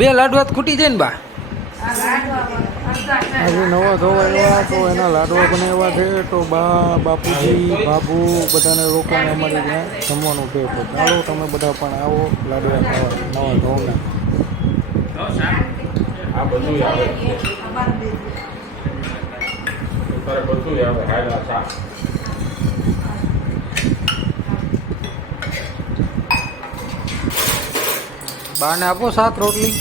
બે લાડવા તો ખૂટી જાય ને બા. આજે નવા ધોવાયા તો એના લાડવા બનાવ્યા છે. તો બા બાપુજી બાબુ બધાને લોકોને અમારે ત્યાં જમવાનું છે. તો ચાલો તમે બધા પણ આવો લાડવા ખાવા નવા ઘઉંના. આ બધું આવે તારે બધું આવે હાયલા શાક બાને આપો 7 રોટલી.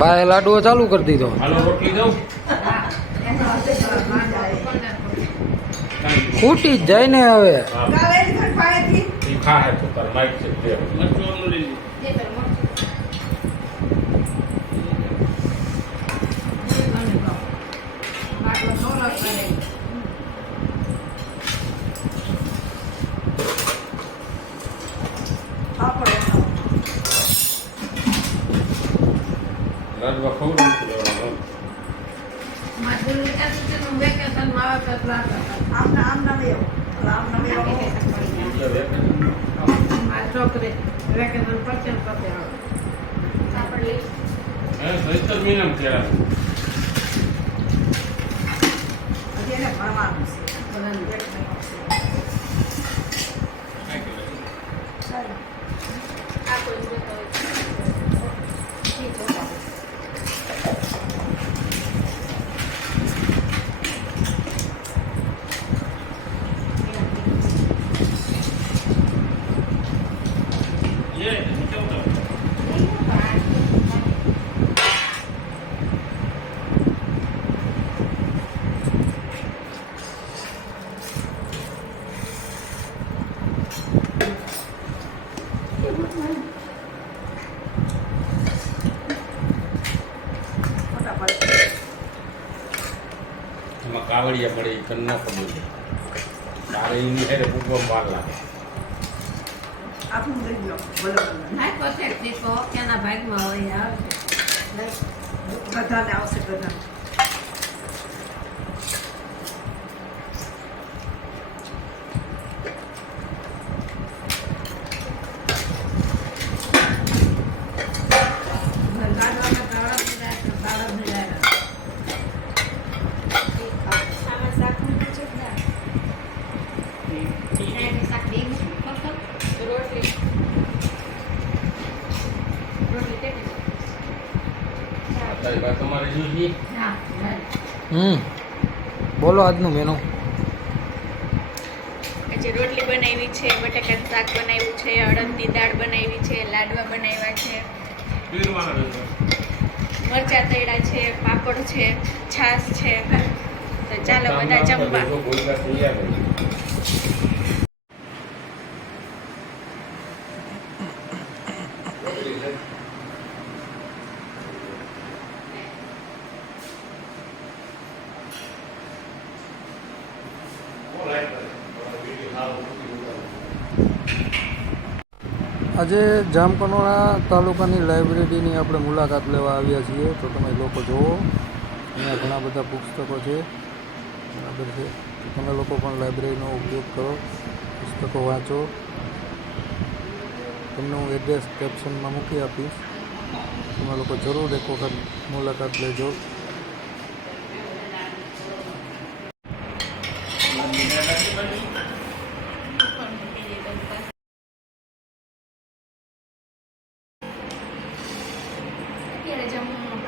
બા એ લાડવો ચાલુ કરી દીધો. હાલો રોટલી દઉં ખૂટી જ જાય ને હવે. ખા હે તો તાર માઈક છે લાડવા ખવડાવું મહિનામાં થયા કાવડિયા પડે એ કન્ના પડે તારે એની હેરે પૂગવા વાર લાગે બોલો આજનું મેનુ. આજે રોટલી બનાવી છે, બટાકાનું શાક બનાવ્યું છે, અડદની દાળ બનાવી છે, લાડવા બનાવ્યા છે, મરચા તળ્યા છે, પાપડ છે, છાશ છે. તો ચાલો બધા જમવા. આજે જામકંડોળા તાલુકાની લાઇબ્રેરીની આપણે મુલાકાત લેવા આવ્યા છીએ. તો તમે લોકો જુઓ, અહીંયા ઘણા બધા પુસ્તકો છે, બરાબર છે. તમે લોકો પણ લાઇબ્રેરીનો ઉપયોગ કરો, પુસ્તકો વાંચો. તેમનું એડ્રેસ કેપ્શનમાં મૂકી આપીશ, તમે લોકો જરૂર એક વખત મુલાકાત લેજો.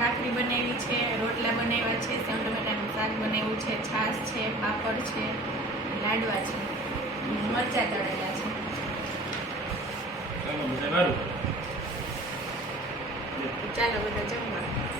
ભાખરી બનાવી છે, રોટલા બનાવ્યા છે, સેવ ટમેટાનું શાક બનાવ્યું છે, છાશ છે, પાપડ છે, લાડવા છે, મરચા તળેલા છે. ચાલો બધા જમવા.